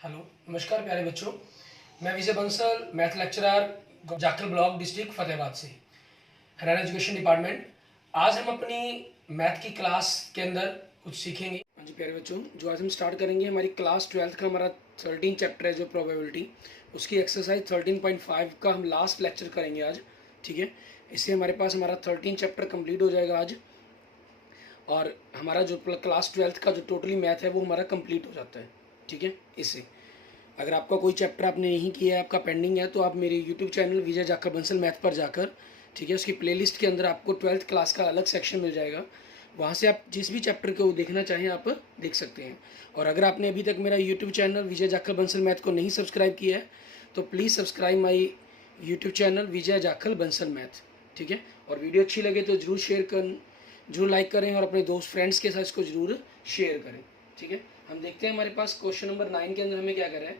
Hello, नमस्कार प्यारे बच्चों। मैं Vijay Bansal, math lecturer, Jakhal block, district Fatehabad से, हरियाणा एजुकेशन डिपार्टमेंट। आज हम अपनी मैथ की क्लास के अंदर कुछ सीखेंगे। हाँ जी प्यारे बच्चों, जो आज हम स्टार्ट करेंगे, हमारी क्लास 12th का हमारा 13 चैप्टर है जो प्रोबेबिलिटी, उसकी एक्सरसाइज 13.5 का हम लास्ट लेक्चर करेंगे आज। ठीक है, इससे हमारे पास हमारा 13 चैप्टर कंप्लीट हो जाएगा आज, और हमारा जो क्लास 12th का जो टोटली मैथ है वो हमारा कंप्लीट हो जाता है। ठीक है, इससे अगर आपका कोई चैप्टर आपने नहीं किया है, आपका पेंडिंग है, तो आप मेरे यूट्यूब चैनल विजय जाखल बंसल मैथ पर जाकर, ठीक है, उसकी प्लेलिस्ट के अंदर आपको 12th क्लास का अलग सेक्शन मिल जाएगा। वहाँ से आप जिस भी चैप्टर को देखना चाहें आप देख सकते हैं। और अगर आपने अभी तक मेरा यूट्यूब चैनल विजय जाखल बंसल मैथ को नहीं सब्सक्राइब किया है तो please subscribe my YouTube channel Vijay Jakhal Bansal math. ठीक है, और वीडियो अच्छी लगे तो जरूर लाइक करें और अपने दोस्त फ्रेंड्स के साथ इसको जरूर शेयर करें। ठीक है, हम देखते हैं हमारे पास क्वेश्चन नंबर 9 के अंदर हमें क्या कर रहा है।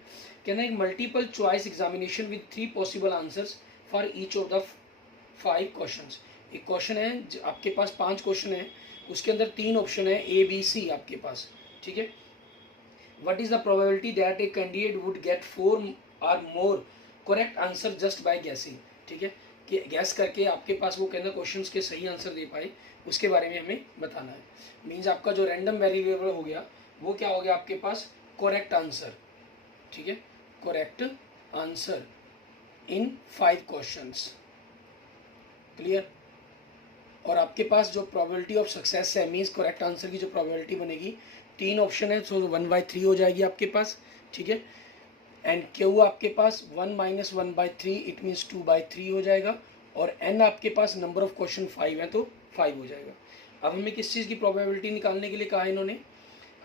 कहना है एक multiple choice examination with 3 possible answers for each of the 5 questions. एक क्वेश्चन है, आपके पास 5 क्वेश्चन है, उसके अंदर 3 ऑप्शन है ए बी सी आपके पास। ठीक है, what is the probability that a candidate would get 4 और more correct answer just by guessing. ठीक है, कि गैस करके आपके पास वो कहना क्वेश्चंस के सही आंसर दे पाए, उसके बारे में हमें बताना है। मीन्स आपका जो रैंडम वेरिएबल हो गया वो क्या हो गया आपके पास, करेक्ट आंसर। ठीक है, correct answer in 5 questions. Clear. और आपके पास जो प्रोबेबिलिटी ऑफ सक्सेस है, मीन्स करेक्ट आंसर की जो प्रोबेबिलिटी बनेगी, 3 ऑप्शन है, सो 1/3 हो जाएगी आपके पास। ठीक है, एंड क्यू आपके पास 1 - 1/3 इट मीन्स 2/3 हो जाएगा। और एन आपके पास नंबर ऑफ क्वेश्चन 5 है तो 5 हो जाएगा। अब हमें किस चीज़ की प्रोबेबिलिटी निकालने के लिए कहा है इन्होंने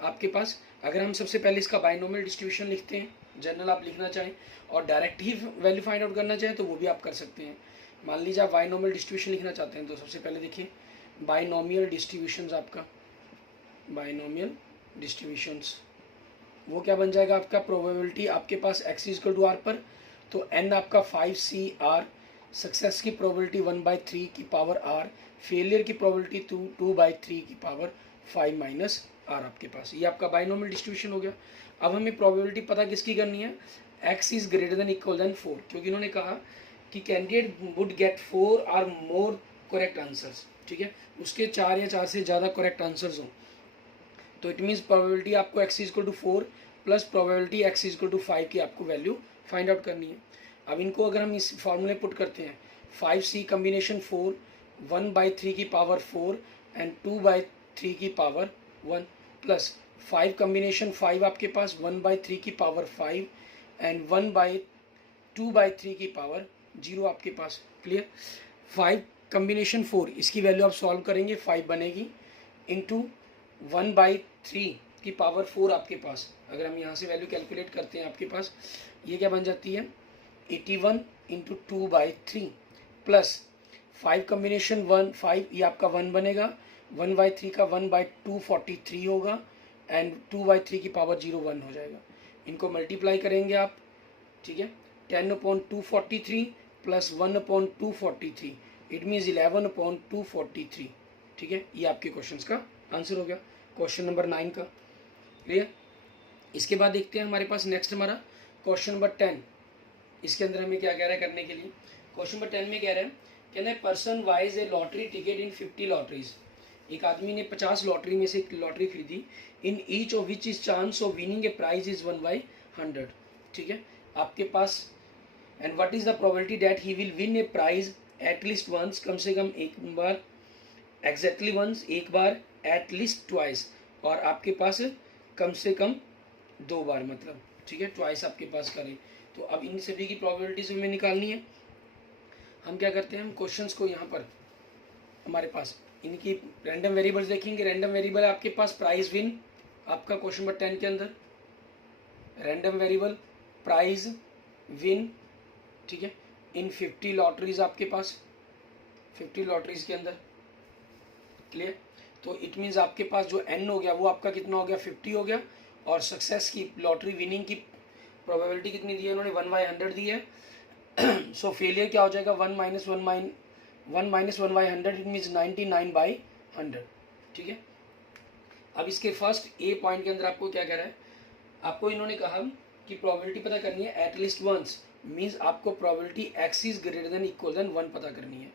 आपके पास। अगर हम सबसे पहले इसका बाइनोमियल डिस्ट्रीब्यूशन लिखते हैं, जनरल आप लिखना चाहें और डायरेक्ट ही वैल्यू फाइंड आउट करना चाहें तो वो भी आप कर सकते हैं। मान लीजिए आप बाइनोमियल डिस्ट्रीब्यूशन लिखना चाहते हैं तो सबसे पहले देखिए बाइनोमियल डिस्ट्रीब्यूशंस, आपका बाइनोमियल डिस्ट्रीब्यूशंस वो क्या बन जाएगा आपका, प्रोबेबिलिटी आपके पास x = r पर, तो n आपका 5CR, सक्सेस की प्रोबेबिलिटी 1/3 की पावर r, फेलियर की प्रोबेबिलिटी 2/3 की पावर 5 - r आपके पास। ये आपका बाइनोमियल डिस्ट्रीब्यूशन हो गया। अब हमें प्रोबेबिलिटी पता किसकी करनी है, x > 4, क्योंकि इन्होंने कहा कि कैंडिडेट वुड गेट 4 और मोर करेक्ट आंसर्स। ठीक है, उसके 4 या 4 से ज़्यादा करेक्ट आंसर्स हों, तो इट मीन्स प्रोबेबिलिटी आपको x = 4 प्लस प्रोबेबिलिटी x = 5 की आपको वैल्यू फाइंड आउट करनी है। अब इनको अगर हम इस फॉर्मूले पुट करते हैं, 5C कम्बिनेशन 4, 1/3 की पावर 4 एंड 2/3 की पावर 1, प्लस 5 कम्बिनेशन 5 आपके पास 1/3 की पावर 5 एंड 2/3 की पावर 0 आपके पास। क्लियर। 5 कम्बिनेशन 4, इसकी वैल्यू आप सॉल्व करेंगे, 5 बनेगी इंटू 1/3 की पावर 4 आपके पास। अगर हम यहाँ से वैल्यू कैलकुलेट करते हैं आपके पास ये क्या बन जाती है, 81 × 2/3 प्लस 5 कम्बिनेशन 1 5, ये आपका 1 बनेगा, 1/3 का 1/2 43 होगा एंड 2/3 की पावर 0 1 हो जाएगा। इनको मल्टीप्लाई करेंगे आप। ठीक है, 10/243 प्लस 1/243 इट मीन्स 11/243। ठीक है, ये आपके क्वेश्चन का आंसर हो गया, क्वेश्चन नंबर 9 का। क्लियर। इसके बाद देखते हैं हमारे पास नेक्स्ट हमारा क्वेश्चन नंबर 10। इसके अंदर हमें क्या कह रहा है करने के लिए, क्वेश्चन नंबर 10 में कह रहा है, कहना है पर्सन वाइज ए लॉटरी टिकट इन 50 लॉटरीज। एक आदमी ने 50 लॉटरी में से एक लॉटरी खरीदी, in each of which is chance of winning a prize is 1/100। ठीक है, आपके पास and what is the probability that he will win a prize at least once, कम से कम एक बार, एग्जैक्टली वंस एक बार, एटलीस्ट ट्वाइस, और आपके पास कम से कम 2 बार, मतलब ठीक है ट्वाइस आपके पास करें। तो अब इन सभी की प्रोबेबिलिटीज हमें निकालनी है। हम क्या करते हैं, हम क्वेश्चंस को यहाँ पर हमारे पास इनकी रैंडम वेरिएबल्स देखेंगे। रैंडम वेरिएबल है आपके पास प्राइज विन, आपका क्वेश्चन नंबर 10 के अंदर रैंडम वेरिएबल प्राइज विन। ठीक है, इन 50 लॉटरीज आपके पास, 50 लॉटरीज के अंदर। क्लियर। तो इट मीन्स आपके पास जो n हो गया वो आपका कितना हो गया, 50 हो गया, और सक्सेस की लॉटरी विनिंग की प्रोबेबिलिटी कितनी दी है इन्होंने, 1/100 दी है। सो फेलियर क्या हो जाएगा, 1 - 1/100 इट मीन्स 99/100। ठीक है। अब इसके फर्स्ट ए पॉइंट के अंदर आपको क्या कह रहा है, आपको इन्होंने कहा की प्रोबेबिलिटी पता करनी है एटलीस्ट वंस, मीन्स आपको probability x is greater than equal than 1 पता करनी है।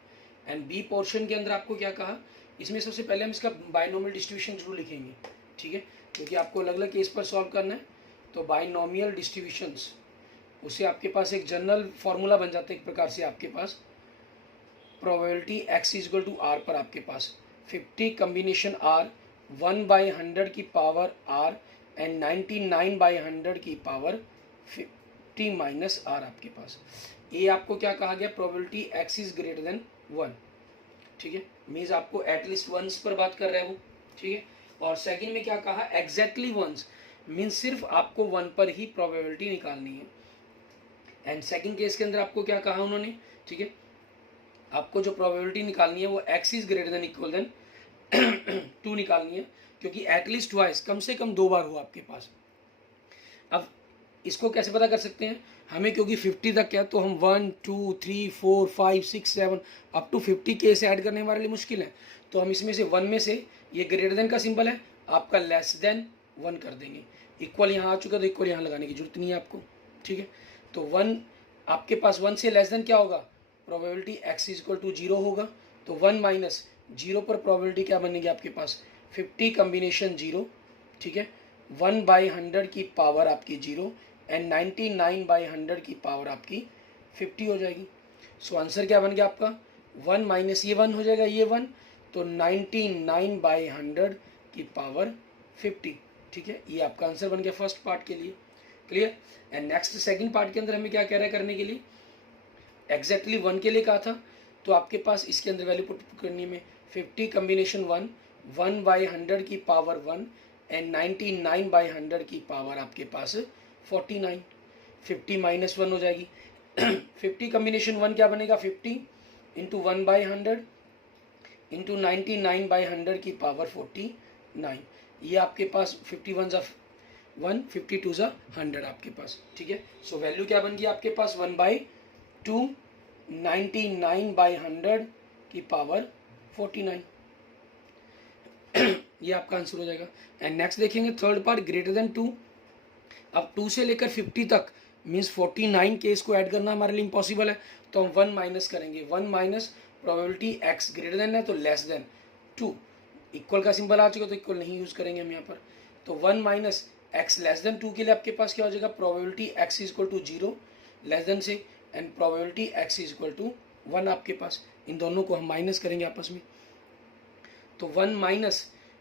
एंड बी पोर्शन के अंदर आपको क्या कहा, इसमें सबसे पहले हम इसका बाइनोमियल डिस्ट्रीब्यूशन जरूर लिखेंगे, ठीक है, क्योंकि आपको अलग अलग केस पर सॉल्व करना है। तो बाइनोमियल डिस्ट्रीब्यूशंस, उससे आपके पास एक जनरल फॉर्मूला बन जाता है एक प्रकार से, आपके पास probability x is equal to आर पर आपके पास 50 कम्बिनेशन आर 1/100 की पावर आर एंड 99/100 की पावर 50 माइनस आर आपके पास। ये आपको क्या कहा गया, probability x is greater then 1, ठीक है, मीन्स आपको एटलीस्ट वंस पर बात कर रहा है वो, ठीक है। और सेकंड में क्या कहा, एग्जैक्टली वंस, मीन्स सिर्फ आपको 1 पर ही प्रोबेबिलिटी निकालनी है। एंड सेकंड केस के अंदर आपको क्या कहा उन्होंने, ठीक है, आपको जो प्रोबेबिलिटी निकालनी है वो x is greater than equal than 2 निकालनी है, क्योंकि एटलीस्ट ट्वाइस, कम से कम 2 बार हो आपके पास। अब इसको कैसे पता कर सकते हैं हमें, क्योंकि 50 तक क्या, तो हम 1 2 3 4 5 6 7 अप टू 50 केस ऐड करने हमारे लिए मुश्किल है। तो हम इसमें से 1 में से, ये ग्रेटर देन का सिंबल है, आपका लेस देन 1 कर देंगे। इक्वल यहाँ आ चुका तो इक्वल यहाँ लगाने की जरूरत नहीं है आपको, ठीक है। तो 1 आपके पास 1 से लेस देन क्या होगा, probability x is equal to 0 होगा। तो 1 माइनस 0 पर प्रोबेबिलिटी क्या बनेगी आपके पास, 50 कम्बिनेशन 0, ठीक है, 1/100 की पावर आपकी 0 एंड 99/100 की पावर आपकी 50 हो जाएगी। सो आंसर क्या बन गया आपका, 1 माइनस ये 1 हो जाएगा, ये 1, तो 99/100 की पावर 50, ठीक है। ये आपका आंसर बन गया फर्स्ट पार्ट के लिए, clear. And next second part के अंदर हमें क्या कह रहा है करने के लिए, एग्जैक्टली 1 के लिए कहा था, तो आपके पास इसके अंदर वैल्यू पुट करनी में 50 कम्बिनेशन 1 1/100 की पावर 1 एंड 99/100 की पावर आपके पास 49, 50 माइनस 1 हो जाएगी 50 कम्बिनेशन 1 क्या बनेगा, 50 इंटू 1/100 इंटू 99/100 की पावर 49, ये आपके पास 51 ज़ा 1 52 ज़ा 100 आपके पास, ठीक है। सो वैल्यू क्या बन गई आपके पास, 1/2 99/100 की पावर 49 ये आपका आंसर हो जाएगा। एंड नेक्स्ट देखेंगे थर्ड पार्ट, ग्रेटर देन 2। अब 2 से लेकर 50 तक मीन्स 49 केस को ऐड करना हमारे लिए इम्पॉसिबल है, तो हम 1 माइनस करेंगे, 1 minus probability x greater than है तो लेस देन 2, इक्वल का सिंबल आ चुका तो इक्वल नहीं यूज करेंगे हम यहाँ पर। तो 1 माइनस x लेस देन 2 के लिए आपके पास क्या हो जाएगा, probability x is equal to 0 less than से and probability x is equal to 1 आपके पास। इन दोनों को हम माइनस करेंगे आपस में, तो 1 minus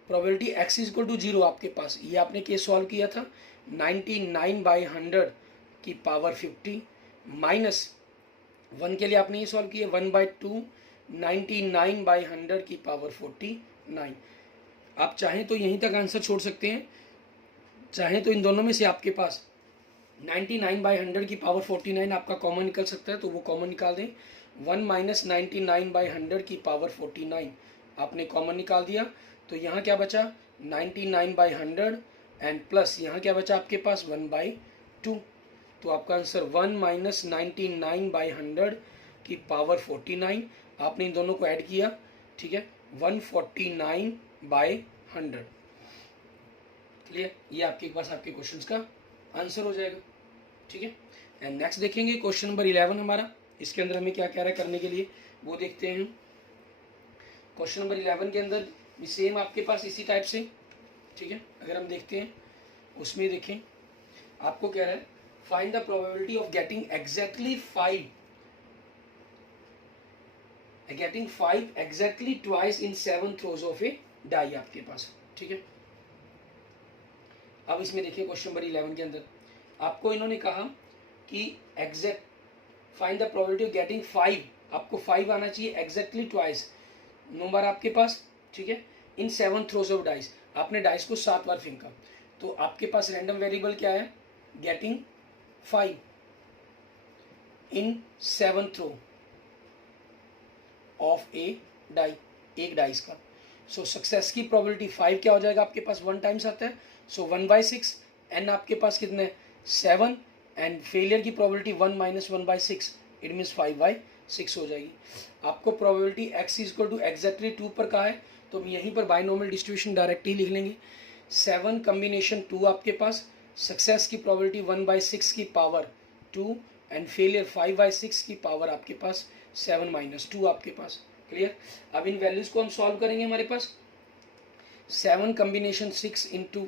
probability x is equal to 0 आपके पास, ये आपने केस सॉल्व किया था 99/100 की पावर 50 माइनस 1 के लिए आपने ये सॉल्व किया 1/2 99/100 की पावर 49। आप चाहें तो यहीं तक आंसर छोड़ सकते हैं, चाहें तो इन दोनों में से आपके पास 99/100 की पावर 49 आपका कॉमन निकल सकता है, तो वो कॉमन निकाल दें। 1 माइनस 99/100 की पावर 49 आपने कॉमन निकाल दिया, तो यहाँ क्या बचा 99/100 एंड प्लस यहाँ क्या बचा आपके पास 1/2, तो आपका आंसर 1 माइनस 99/100 की पावर 49, आपने इन दोनों को ऐड किया, ठीक है, 149/100, क्लियर। ये आपके पास आपके क्वेश्चंस का आंसर हो जाएगा, ठीक है। एंड नेक्स्ट देखेंगे क्वेश्चन नंबर 11 हमारा, इसके अंदर हमें क्या कह रहा है करने के लिए वो देखते हैं। क्वेश्चन नंबर 11 के अंदर भी सेम आपके पास इसी टाइप से, ठीक है, अगर हम देखते हैं उसमें देखें आपको कह रहा है find the probability of getting exactly 5 exactly twice in 7 throws of a die आपके पास, ठीक है। अब इसमें देखिए क्वेश्चन नंबर 11 के अंदर आपको इन्होंने कहा कि exact find the probability of getting 5, आपको 5 आना चाहिए एग्जैक्टली ट्वाइस नंबर आपके पास, ठीक है, इन 7 थ्रोज ऑफ डाइस, आपने डाइस को 7 बार फेंका, तो आपके पास रैंडम वेरिएबल क्या है, getting 5 in 7 throw of a die, एक डाइस का। सो सक्सेस की प्रोबेबिलिटी 5 क्या हो जाएगा आपके पास 1 टाइम्स आता है, सो 1/6 एन आपके पास कितने 7 एंड फेलियर की प्रोबेबिलिटी 1 माइनस 1/6 इट मीन्स 5/6 हो जाएगी। आपको probability x is equal to exactly 2 पर कहा है, तो हम यहीं पर बाइनोमियल डिस्ट्रीब्यूशन डायरेक्ट ही लिख लेंगे। 7 कम्बिनेशन 2 आपके पास सक्सेस की प्रोबेबिलिटी 1/6 की पावर 2 एंड फेलियर 5/6 की पावर आपके पास 7-2 आपके पास। क्लियर। अब इन वैल्यूज को हम सॉल्व करेंगे। हमारे पास 7 कॉम्बिनेशन 6 इंटू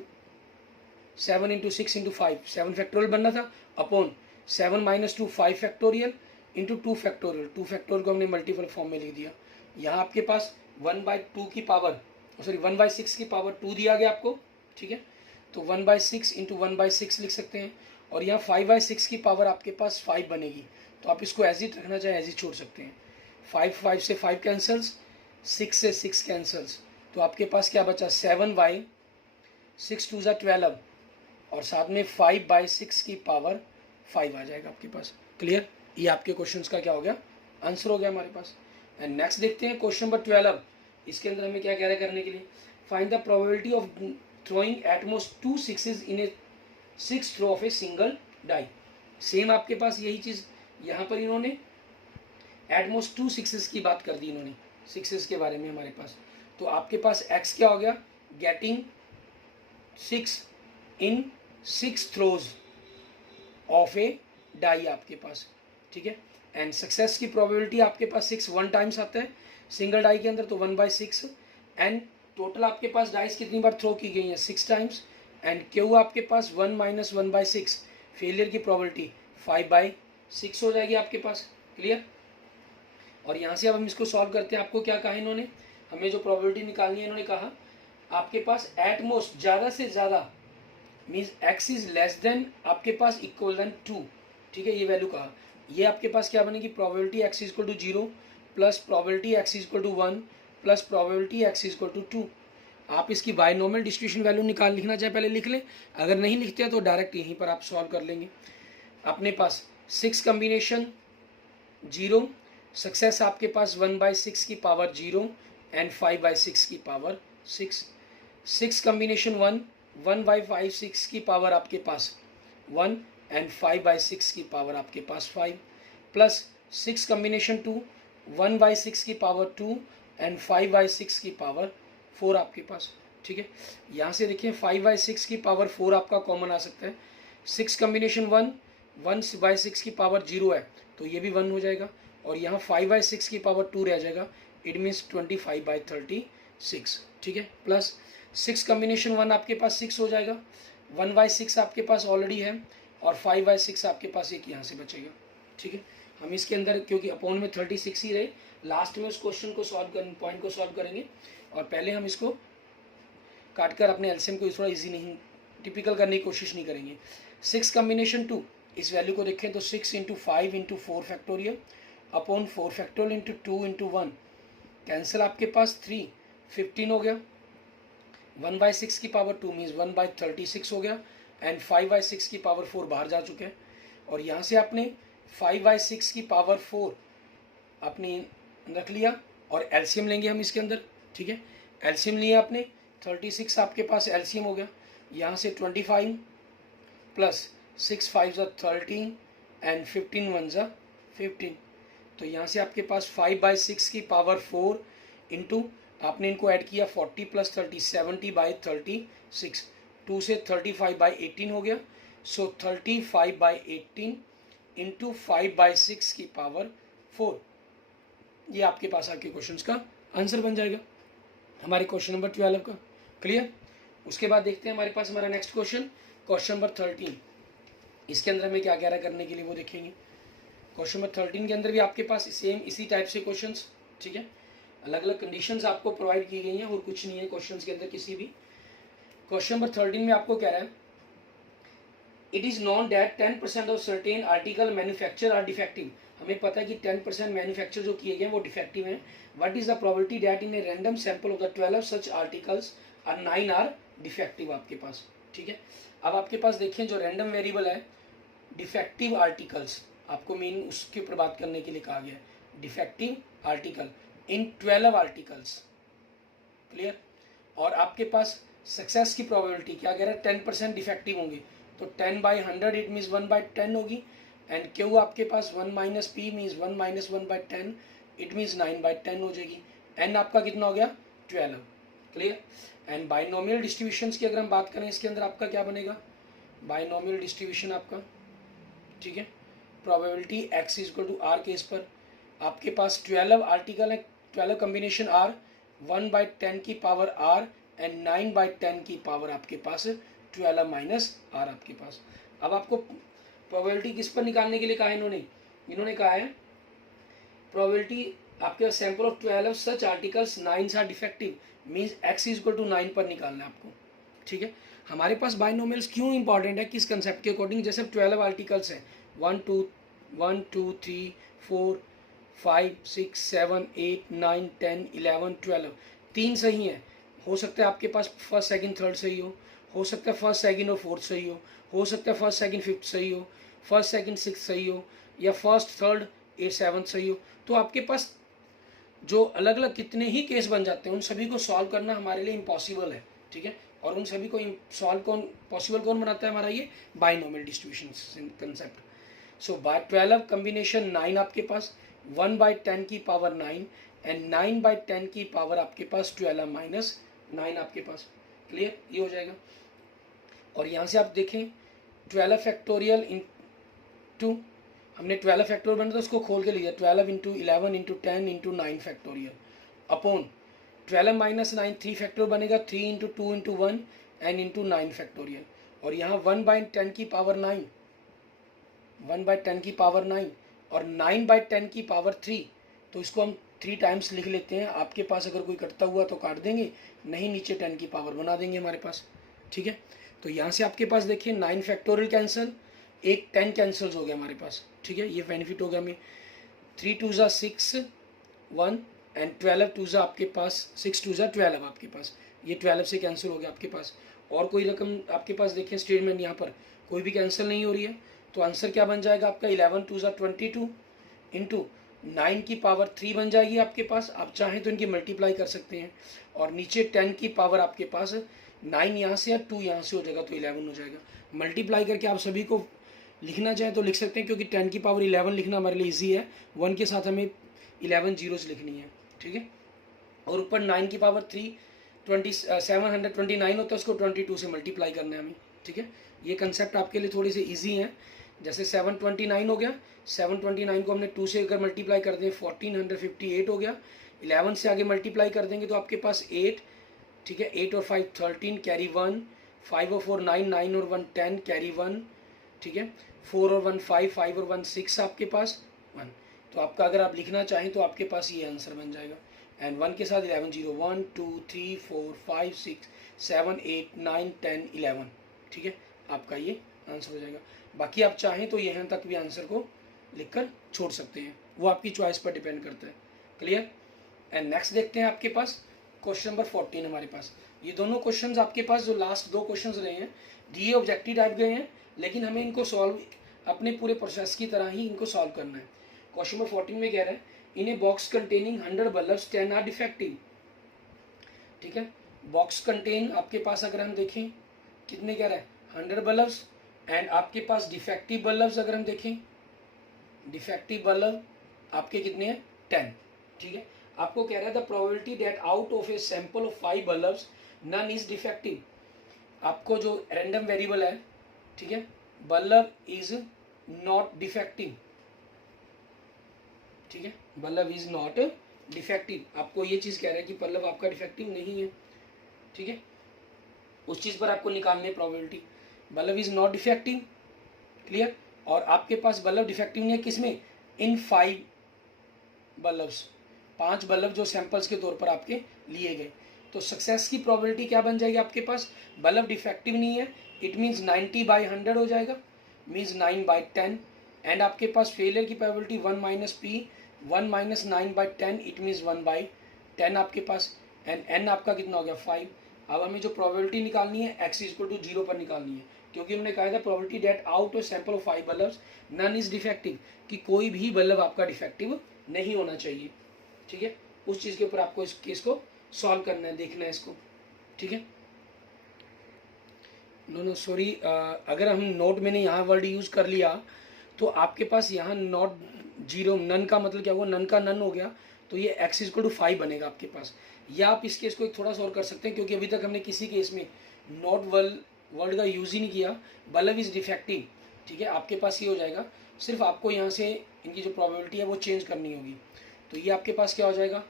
6 इंटू 5 7 फैक्टोरियल बनना था upon 7 - 2 5 factorial into 2 factorial. 2 factorial को हमने मल्टीपल फॉर्म में लिख दिया। यहाँ आपके पास 1/2 की पावर 1/6 की पावर 2 दिया गया आपको। ठीक है, तो 1/6 इंटू 1/6 लिख सकते हैं। और यहाँ 5/6 की पावर आपके पास 5 बनेगी, तो आप इसको एज इट रखना चाहे एज इट छोड़ सकते हैं। 5 से 5 कैंसल्स, 6 से 6 कैंसल्स, तो आपके पास क्या बचा 7/6 2 = 12 और साथ में 5/6 की पावर 5 आ जाएगा आपके पास। क्लियर। ये आपके क्वेश्चंस का क्या हो गया, आंसर हो गया हमारे पास। एंड नेक्स्ट देखते हैं क्वेश्चन नंबर 12। इसके अंदर हमें क्या कह रहा है करने के लिए, find the probability of throwing at most 2 6s in a 6th throw of a single die. Same आपके पास यही चीज यहाँ पर इन्होंने एट मोस्ट 2 6s की बात कर दी इन्होंने, 6s के बारे में हमारे पास। तो आपके पास x क्या हो गया, getting 6 in 6 throws of a die आपके पास। ठीक है, एंड सक्सेस की प्रोबेबिलिटी आपके पास 6 1 टाइम्स आता है सिंगल डाई के अंदर, तो 1/6 एंड टोटल आपके पास डाइस कितनी बार थ्रो की गई है 6 टाइम्स। एंड क्यू आपके पास 1 - 1/6 फेलियर की प्रोबेबिलिटी 5/6 हो जाएगी आपके पास। क्लियर। और यहाँ से अब हम इसको सॉल्व करते हैं। आपको क्या कहा इन्होंने, हमें जो प्रोबेबिलिटी निकालनी है इन्होंने कहा आपके पास एट मोस्ट ज़्यादा से ज़्यादा means x is less than आपके पास इक्वल देन 2। ठीक है, ये वैल्यू कहा, ये आपके पास क्या बनेगी, probability x equal to 0 plus probability x equal to 1 plus probability x equal to 2। आप इसकी बायनॉमिनल डिस्ट्रीब्यूशन वैल्यू लिखना चाहे पहले लिख लें, अगर नहीं लिखते हैं तो डायरेक्ट यहीं पर आप सॉल्व कर लेंगे। अपने पास 6 कॉम्बिनेशन 0, सक्सेस आपके पास 1/6 की पावर 0 एंड 5/6 की पावर 6। 6 कॉम्बिनेशन 1/5/6 की पावर आपके पास 1 एंड 5/6 की पावर आपके पास 5 प्लस 6 कॉम्बिनेशन 2 1/6 की पावर 2 एंड 5/6 की पावर 4 आपके पास। ठीक है, यहाँ से देखिए 5/6 की पावर 4 आपका कॉमन आ सकता है। 6 कॉम्बिनेशन 1/6 की पावर 0 है, तो ये भी 1 हो जाएगा और यहाँ 5/6 की पावर 2 रह जाएगा, इट मीन्स 25/36। ठीक है, प्लस 6 कॉम्बिनेशन 1 आपके पास 6 हो जाएगा, 1/6 आपके पास ऑलरेडी है और 5/6 आपके पास एक यहाँ से बचेगा। ठीक है, हम इसके अंदर क्योंकि अपॉन में 36 ही रहे, लास्ट में उस क्वेश्चन को सॉल्व कर पॉइंट को सॉल्व करेंगे और पहले हम इसको काटकर अपने एलसीएम को थोड़ा इजी नहीं टिपिकल करने की कोशिश नहीं करेंगे। 6 कॉम्बिनेशन 2, इस वैल्यू को देखें तो 6 × 5 × 4 factorial upon 4 factorial into 2 × 1 cancel आपके पास 3 15 हो गया, 1/6 की पावर 2 मीन्स 1/36 हो गया एंड 5/6 की पावर 4 बाहर जा चुके हैं। और यहाँ से आपने 5/6 की पावर 4 अपनी रख लिया और एलसीएम लेंगे हम इसके अंदर। ठीक है, एलसीएम लिया आपने 36 आपके पास एलसीएम हो गया, यहाँ से 25 प्लस 6 5 = 13 एंड 15 1 = 15। तो यहाँ से आपके पास 5/6 की पावर 4 इंटू आपने इनको ऐड किया 40 + 30 70/36, 2 से 35/18 हो गया। सो 35/18 इंटू 5/6 की पावर 4, ये आपके पास आपके क्वेश्चंस का आंसर बन जाएगा हमारे क्वेश्चन नंबर 12 का। क्लियर। उसके बाद देखते हैं हमारे पास हमारा नेक्स्ट क्वेश्चन नंबर 13। इसके अंदर हमें क्या कह रहा है करने के लिए वो देखेंगे। क्वेश्चन नंबर 13 के अंदर भी आपके पास सेम इसी टाइप से क्वेश्चंस, ठीक है, अलग अलग कंडीशंस आपको प्रोवाइड की गई हैं और कुछ नहीं है क्वेश्चंस के अंदर किसी भी। क्वेश्चन नंबर 13 में आपको कह रहा है it is known that 10% of certain article manufacture are defective. हमें पता है कि 10% मैन्युफैक्चर जो किए गए वो डिफेक्टिव हैं। What is the probability that in a random sample of the 12 such articles are 9 are defective आपके पास। ठीक है, अब आपके पास देखिए जो रैंडम वेरिएबल है डिफेक्टिव आर्टिकल्स, आपको मेन उसके ऊपर बात करने के लिए कहा गया है। Defective article in 12 articles. Clear. और आपके पास सक्सेस की प्रोबेबिलिटी क्या कह रहा है 10% डिफेक्टिव होंगे, तो 10/100 इट मीन्स 1/10 होगी एंड क्यू आपके पास 1 - p मीन्स 1 - 1/10 इट मीन्स 9/10 हो जाएगी। एन आपका कितना हो गया 12। क्लियर। एंड बाइनोमियल डिस्ट्रीब्यूशंस की अगर हम बात करें इसके अंदर आपका क्या बनेगा बाइनोमियल डिस्ट्रीब्यूशन आपका, ठीक है। Probability x is equal to r case पर आपके पास 12 आर्टिकल है, 12 कॉम्बिनेशन आर, 1/10 की पावर आर एंड 9/10 की पावर आपके पास 12 माइनस आर आपके पास। अब आपको प्रोबेबिलिटी किस पर निकालने के लिए कहा है इन्होंने कहा है प्रोबेबिलिटी आपके sample of 12 such articles 9 are defective means x is equal to 9 पर निकालना है आपको, ठीक है। हमारे पास बाइनोमियल्स क्यों इंपॉर्टेंट है, किस कंसेप्ट के अकॉर्डिंग, जैसे 12 आर्टिकल्स हैं 1 2 3 4 5 6 7 8 9 10 11 12, 3 सही हैं, हो सकता है आपके पास फर्स्ट सेकंड थर्ड सही हो सकता है फर्स्ट सेकंड और फोर्थ सही हो सकता है फर्स्ट सेकंड फिफ्थ सही हो, फर्स्ट सेकंड सिक्स सही हो, या फर्स्ट थर्ड एट सेवन्थ सही हो। तो आपके पास जो अलग अलग कितने ही केस बन जाते हैं उन सभी को सॉल्व करना हमारे लिए इम्पॉसिबल है, ठीक है। और उन सभी को सॉल्व पॉसिबल कौन बनाता है, हमारा ये बाइनोमियल डिस्ट्रीब्यूशन कंसेप्ट। सो बाय 12 कॉम्बिनेशन 9 आपके पास, 1/10 की पावर 9 एंड 9/10 की पावर आपके पास 12 माइनस 9 आपके पास, क्लियर, ये हो जाएगा। और यहाँ से आप देखें 12 फैक्टोरियल इंटू, हमने 12 फैक्टोरियल बना तो उसको खोल के लिया 12 into 11 into 10 into 9 factorial upon 12 minus 9 3 factorial बनेगा 3 into 2 into 1 and into 9 factorial. और यहाँ 1/10 की पावर 9, 1/10 की पावर 9 और 9/10 की पावर 3, तो इसको हम 3 टाइम्स लिख लेते हैं। आपके पास अगर कोई कटता हुआ तो काट देंगे, नहीं नीचे 10 की पावर बना देंगे हमारे पास, ठीक है। तो यहाँ से आपके पास देखिए 9 फैक्टोरियल कैंसिल, एक 10 कैंसिल्स हो गया हमारे पास, ठीक है, ये बेनिफिट हो गया हमें। 3 2 ज़ा 6 1 एंड 12 2 ज़ा आपके पास 6 2 ज़ा 12 आपके पास, ये 12 से कैंसिल हो गया आपके पास। और कोई रकम आपके पास देखिए स्टेटमेंट यहाँ पर कोई भी कैंसिल नहीं हो रही है, तो आंसर क्या बन जाएगा आपका 11 2 ज़ा 22 इंटू 9 की पावर 3 बन जाएगी आपके पास। आप चाहें तो इनकी मल्टीप्लाई कर सकते हैं, और नीचे 10 की पावर आपके पास 9 यहाँ से या 2 यहाँ से हो जाएगा तो 11 हो जाएगा। मल्टीप्लाई करके आप सभी को लिखना चाहे तो लिख सकते हैं, क्योंकि 10 की पावर 11 लिखना हमारे लिए इजी है, 1 के साथ हमें 11 जीरोस लिखनी है, ठीक है। और ऊपर 9 की पावर 3 729 होता है, उसको 22 से मल्टीप्लाई करना है हमें, ठीक है। ये कंसेप्ट आपके लिए थोड़ी सी ईजी है। जैसे 729 हो गया, 729 को हमने 2 से अगर मल्टीप्लाई कर दें 1458 हो गया, 11 से आगे मल्टीप्लाई कर देंगे तो आपके पास 8, ठीक है, 8 और 5 13 कैरी 1, 5 और 4 9, 9 और 1 10 कैरी 1, ठीक है, 4 और 1 5, 5 और 1 6 आपके पास 1। तो आपका अगर आप लिखना चाहें तो आपके पास ये आंसर बन जाएगा। एंड 1 के साथ 11 0 1 2 3 4 5 6 7 8 9 10 11, ठीक है, आपका ये आंसर हो जाएगा। बाकी आप चाहें तो यहाँ तक भी आंसर को लिखकर छोड़ सकते हैं, वो आपकी चॉइस पर डिपेंड करता है, क्लियर। एंड नेक्स्ट देखते हैं आपके पास क्वेश्चन नंबर 14 हमारे पास। ये दोनों क्वेश्चंस आपके पास जो लास्ट 2 क्वेश्चंस रहे हैं ये ऑब्जेक्टिव टाइप गए हैं, लेकिन हमें इनको सॉल्व अपने पूरे प्रोसेस की तरह ही इनको सॉल्व करना है। क्वेश्चन नंबर 14 में कह रहा है in a box containing 100 bulbs 10 are defective, ठीक है। बॉक्स कंटेन आपके पास अगर हम देखें कितने कह रहा है 100 बल्ब्स, एंड आपके पास डिफेक्टिव बल्ब्स अगर हम देखें, डिफेक्टिव बल्ब आपके कितने हैं 10, ठीक है। आपको कह रहा है the probability that out of a sample of 5 bulbs none is defective. आपको जो रैंडम वेरिएबल है, ठीक है, बल्ब इज नॉट डिफेक्टिव, ठीक है, बल्ब इज नॉट डिफेक्टिव। आपको ये चीज कह रहा है कि बल्ब आपका डिफेक्टिव नहीं है, ठीक है, उस चीज पर आपको निकालने probability. Bulb is not defective, clear. और आपके पास बल्ब डिफेक्टिव नहीं है किसमें, इन 5 बल्ब्स, 5 बल्ब जो सैंपल्स के तौर पर आपके लिए गए। तो सक्सेस की प्रोबेबिलिटी क्या बन जाएगी आपके पास, बल्ब डिफेक्टिव नहीं है, इट मीन्स 90/100 हो जाएगा, मीन्स 9/10। एंड आपके पास फेलियर की probability 1 minus P, 1 minus 9/10, it means 1/10 आपके पास। एंड एन आपका कितना हो गया 5। अब हमें जो प्रोबेबिलिटी निकालनी है x इक्वल टू 0 पर निकालनी है, क्योंकि हमने कहा था probability that out of sample of 5 bulbs none is defective, कि कोई भी बल्ब आपका डिफेक्टिव नहीं होना चाहिए, ठीक है। उस चीज़ के ऊपर आपको इस केस को सॉल्व करना है, देखना है इसको, ठीक है। नो सॉरी, अगर हम नोट में ने यहाँ वर्ड यूज़ कर लिया तो आपके पास यहाँ नॉट 0, नन का मतलब क्या हुआ, नन का नन हो गया, तो ये x इक्वल टू 5 बनेगा आपके पास। या आप इस केस को थोड़ा सा और कर सकते हैं, क्योंकि अभी तक हमने किसी केस में नॉट वर्ड का यूज़ ही नहीं किया, बल्लभ इज़ डिफेक्टिव, ठीक है, आपके पास ये हो जाएगा। सिर्फ आपको यहाँ से इनकी जो प्रोबेबिलिटी है वो चेंज करनी होगी। तो ये आपके पास क्या हो जाएगा,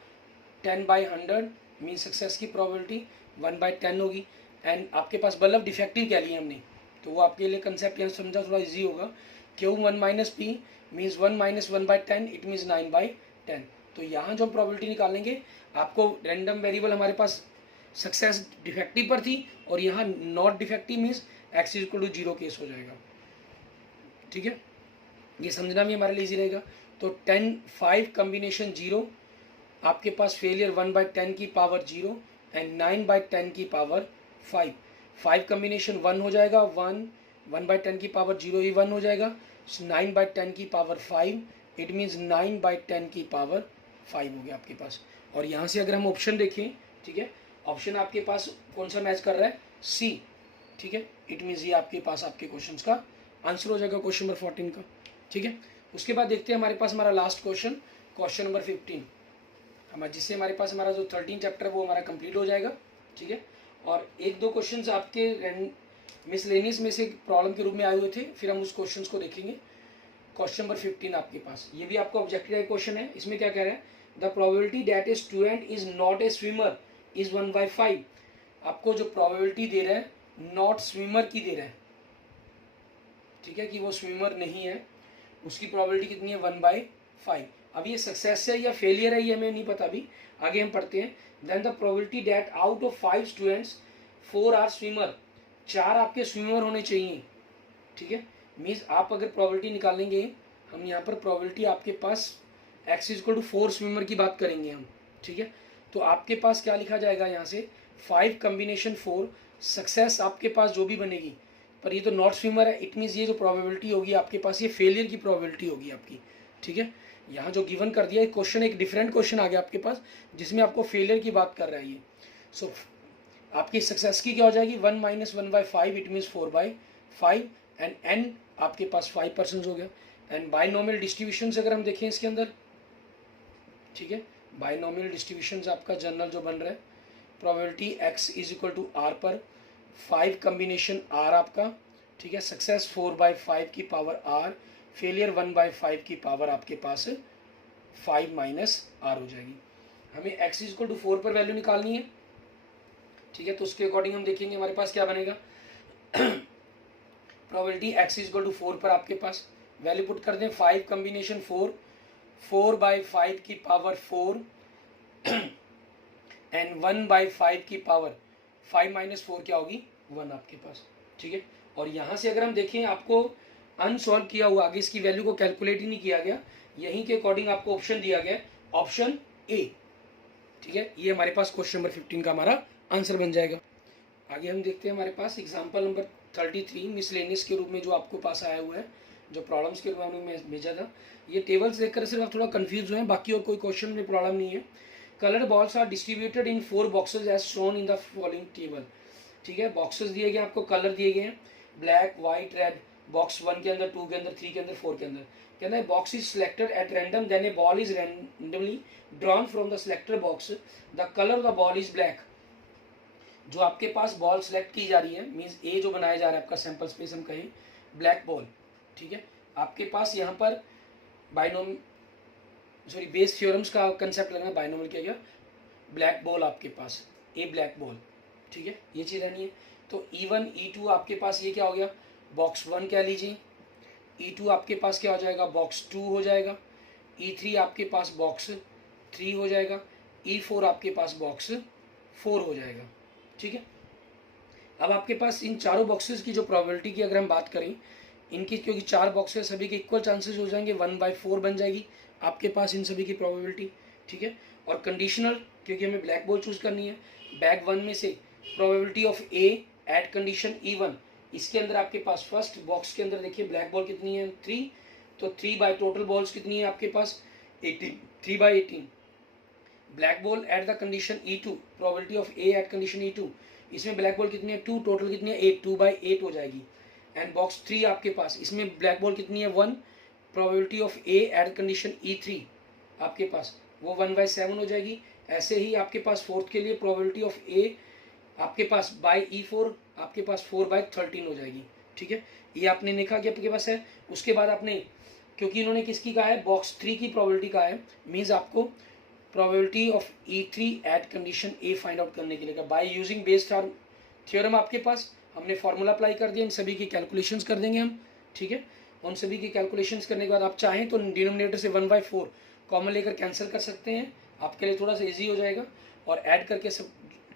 10/100 मीन सक्सेस की प्रोबेबिलिटी 1/10 होगी। एंड आपके पास बल्लभ डिफेक्टिव क्या लिया हमने, तो वो आपके लिए कंसेप्ट यहाँ समझा थोड़ा इजी होगा। Q1 - P means 1 - 1/10, it means 9/10। तो यहाँ जो हम प्रोबेबिलिटी निकालेंगे, आपको रैंडम वेरिएबल हमारे पास सक्सेस डिफेक्टिव पर थी, और यहाँ not defective means x = 0 case हो जाएगा, ठीक है। ये समझना भी हमारे लिए इजी रहेगा। तो 10 5 कॉम्बिनेशन 0, आपके पास फेलियर 1/10 की पावर 0 एंड 9/10 की पावर 5। 5 कॉम्बिनेशन 1 हो जाएगा, 1/10 की पावर 0 ही 1 हो जाएगा, 9/10 की पावर 5, इट मीन्स 9/10 की पावर 5 हो गया आपके पास। और यहाँ से अगर हम ऑप्शन देखें, ठीक है, ऑप्शन आपके पास कौन सा मैच कर रहा है, सी, ठीक है, इट मीन्स ये आपके पास आपके क्वेश्चन का आंसर हो जाएगा, क्वेश्चन नंबर 14 का, ठीक है। उसके बाद देखते हैं हमारे पास हमारा लास्ट क्वेश्चन, क्वेश्चन नंबर 15, हमारा जिससे हमारे पास हमारा जो 13 चैप्टर वो हमारा कंप्लीट हो जाएगा, ठीक है। और एक दो क्वेश्चंस आपके मिसलेनियस में से प्रॉब्लम के रूप में आए हुए थे, फिर हम उस क्वेश्चन को देखेंगे। क्वेश्चन नंबर 15 आपके पास, ये भी आपका ऑब्जेक्टिव टाइप क्वेश्चन है। इसमें क्या कह रहा है, the probability that a student is not a swimmer is 1/5। आपको जो प्रोबेबिलिटी दे रहा है नॉट स्विमर की दे रहा है, ठीक है, कि वो स्विमर नहीं है, उसकी प्रोबेबिलिटी कितनी है, 1/5। अब ये सक्सेस है या फेलियर है ये हमें नहीं पता, अभी आगे हम पढ़ते हैं। Then the probability that out of 5 students 4 are swimmer, 4 आपके स्विमर होने चाहिए, ठीक है। मीन्स आप अगर प्रोबेबिलिटी निकालेंगे, हम यहाँ पर प्रोबेबिलिटी आपके पास x = 4 स्विमर की बात करेंगे हम, ठीक है। तो आपके पास क्या लिखा जाएगा यहाँ से, 5 कॉम्बिनेशन 4, सक्सेस आपके पास जो भी बनेगी, पर ये तो नॉट स्विमर है, इट मीन्स ये जो प्रोबेबिलिटी होगी आपके पास ये फेलियर की प्रोबेबिलिटी होगी आपकी, ठीक है। यहाँ जो गिवन कर दिया है क्वेश्चन, एक डिफरेंट क्वेश्चन आ गया आपके पास जिसमें आपको फेलियर की बात कर रहा है ये। सो आपकी सक्सेस की क्या हो जाएगी, 1 - 1/5, इट मीन्स 4/5, एंड n आपके पास 5% हो गया। एंड बाइनोमियल डिस्ट्रीब्यूशन अगर हम देखें इसके अंदर, ठीक है, बाइनोमियल डिस्ट्रीब्यूशन आपका जनरल जो बन रहा है, प्रोबेबिलिटी x = r पर 5 कॉम्बिनेशन r आपका, ठीक है, सक्सेस 4/5 की पावर r, फेलियर 1/5 की पावर आपके पास 5 - r हो जाएगी। हमें x = 4 पर वैल्यू निकालनी है, ठीक है। तो उसके अकॉर्डिंग हम देखेंगे हमारे पास क्या बनेगा। प्रोबेबिलिटी x = 4 पर आपके पास वैल्यू पुट कर दें, 5 कॉम्बिनेशन 4, 4/5 की पावर 4 एंड 1/5 की पावर 5 - 4 क्या होगी, 1 आपके पास, ठीक है। और यहाँ से अगर हम देखें, आपको अनसॉल्व किया हुआ, आगे इसकी वैल्यू को कैलकुलेट ही नहीं किया गया, यहीं के अकॉर्डिंग आपको ऑप्शन दिया गया, ऑप्शन ए, ठीक है। ये हमारे पास क्वेश्चन नंबर 15 का हमारा आंसर बन जाएगा। आगे हम देखते हैं हमारे पास एग्जाम्पल नंबर 33 मिसलेनियस के रूप में जो आपको पास आया हुआ है, जो प्रॉब्लम्स के रूप में भेजा था। ये टेबल्स देखकर सिर्फ आप थोड़ा कंफ्यूज हुए हैं, बाकी और कोई क्वेश्चन में प्रॉब्लम नहीं है। Coloured balls are distributed in 4 boxes as shown in the following table, ठीक है। बॉक्सेस दिए गए, आपको कलर दिए गए हैं, ब्लैक, वाइट, रेड, बॉक्स 1 के अंदर, 2 के अंदर, 3 के अंदर, 4 के अंदर। कहना है box is selected at random, then a ball is randomly drawn from the selected box, the colour of the ball is black. जो आपके पास बॉल सेलेक्ट की जा रही है, मीन्स ए जो बनाया जा रहा है आपका सैंपल स्पेस, हम कहें ब्लैक बॉल, ठीक है। आपके पास यहाँ पर बेस थ्योरम्स का कंसेप्ट लगना, बाइनोमियल क्या गया, ब्लैक बॉल आपके पास, ए ब्लैक बॉल, ठीक है, ये चीज़ रहनी है। तो E1 E2 आपके पास ये क्या हो गया, बॉक्स 1 कह लीजिए, E2 आपके पास क्या हो जाएगा, बॉक्स 2 हो जाएगा, E3 आपके पास बॉक्स 3 हो जाएगा, E4 आपके पास बॉक्स 4 हो जाएगा, ठीक है। अब आपके पास इन चारों बॉक्सेस की जो प्रोबेबिलिटी की अगर हम बात करें, इनकी क्योंकि 4 बॉक्सेस सभी के इक्वल चांसेस हो जाएंगे, 1/4 बन जाएगी आपके पास इन सभी की प्रोबेबिलिटी, ठीक है। और कंडीशनल, क्योंकि हमें ब्लैक बॉल चूज करनी है, बैग 1 में से probability of A at condition E1, इसके अंदर आपके पास फर्स्ट बॉक्स के अंदर देखिए ब्लैक बॉल कितनी है, 3, तो 3 बाय टोटल बॉल्स कितनी है आपके पास, 18, 3/18। Black ball at the condition E2, probability of A at condition E2, इसमें ब्लैक बॉल कितनी है, 2, टोटल कितनी है 8, 2/8 हो जाएगी। एंड बॉक्स 3 आपके पास, इसमें ब्लैक बॉल कितनी है 1, probability of A at condition E3 आपके पास वो 1/7 हो जाएगी। ऐसे ही आपके पास फोर्थ के लिए प्रोबेबिलिटी ऑफ ए आपके पास बाय E4 आपके पास 4/13 हो जाएगी। ठीक है, ये आपने लिखा कि आपके पास है। उसके बाद आपने, क्योंकि इन्होंने किसकी कहा है, बॉक्स 3 की प्रोबेबिलिटी कहा है, मीन्स आपको probability of E3 at condition A find out करने के लिए बाय यूजिंग बेस थ्योरम आपके पास हमने फॉर्मूला अप्लाई कर दिया, इन सभी की कैलकुलेशंस कर देंगे हम। ठीक है, उन सभी की कैलकुलेशंस करने के बाद आप चाहें तो डिनोमिनेटर से 1/4 कॉमन लेकर कैंसिल कर सकते हैं, आपके लिए थोड़ा सा ईजी हो जाएगा। और ऐड करके सब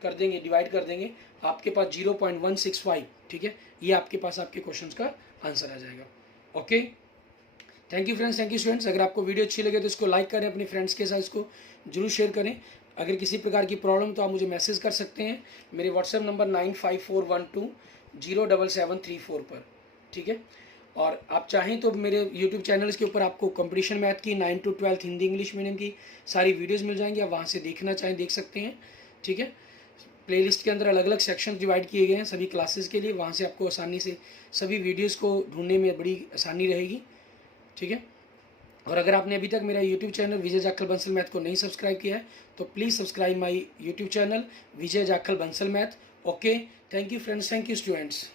कर देंगे, डिवाइड कर देंगे, आपके पास 0.165। ठीक है, ये आपके पास आपके क्वेश्चन का आंसर आ जाएगा। Okay, thank you friends, thank you students. अगर आपको वीडियो अच्छी लगे तो इसको लाइक करें, अपने फ्रेंड्स के साथ इसको जरूर शेयर करें। अगर किसी प्रकार की प्रॉब्लम तो आप मुझे मैसेज कर सकते हैं मेरे व्हाट्सएप नंबर 9541207734 पर। ठीक है, और आप चाहें तो मेरे यूट्यूब चैनल्स के ऊपर आपको कंपटीशन मैथ की 9 to 12 हिंदी इंग्लिश मीडियम की सारी वीडियोज़ मिल जाएंगी, आप वहाँ से देखना चाहें देख सकते हैं। ठीक है, प्लेलिस्ट के अंदर अलग अलग सेक्शन डिवाइड किए गए हैं सभी क्लासेस के लिए, वहाँ से आपको आसानी से सभी वीडियोज़ को ढूंढने में बड़ी आसानी रहेगी। ठीक है, और अगर आपने अभी तक मेरा यूट्यूब चैनल विजय जाखल बंसल मैथ को नहीं सब्सक्राइब किया है तो please subscribe my YouTube channel Vijay Jakhal Bansal math. Okay, thank you friends, thank you students.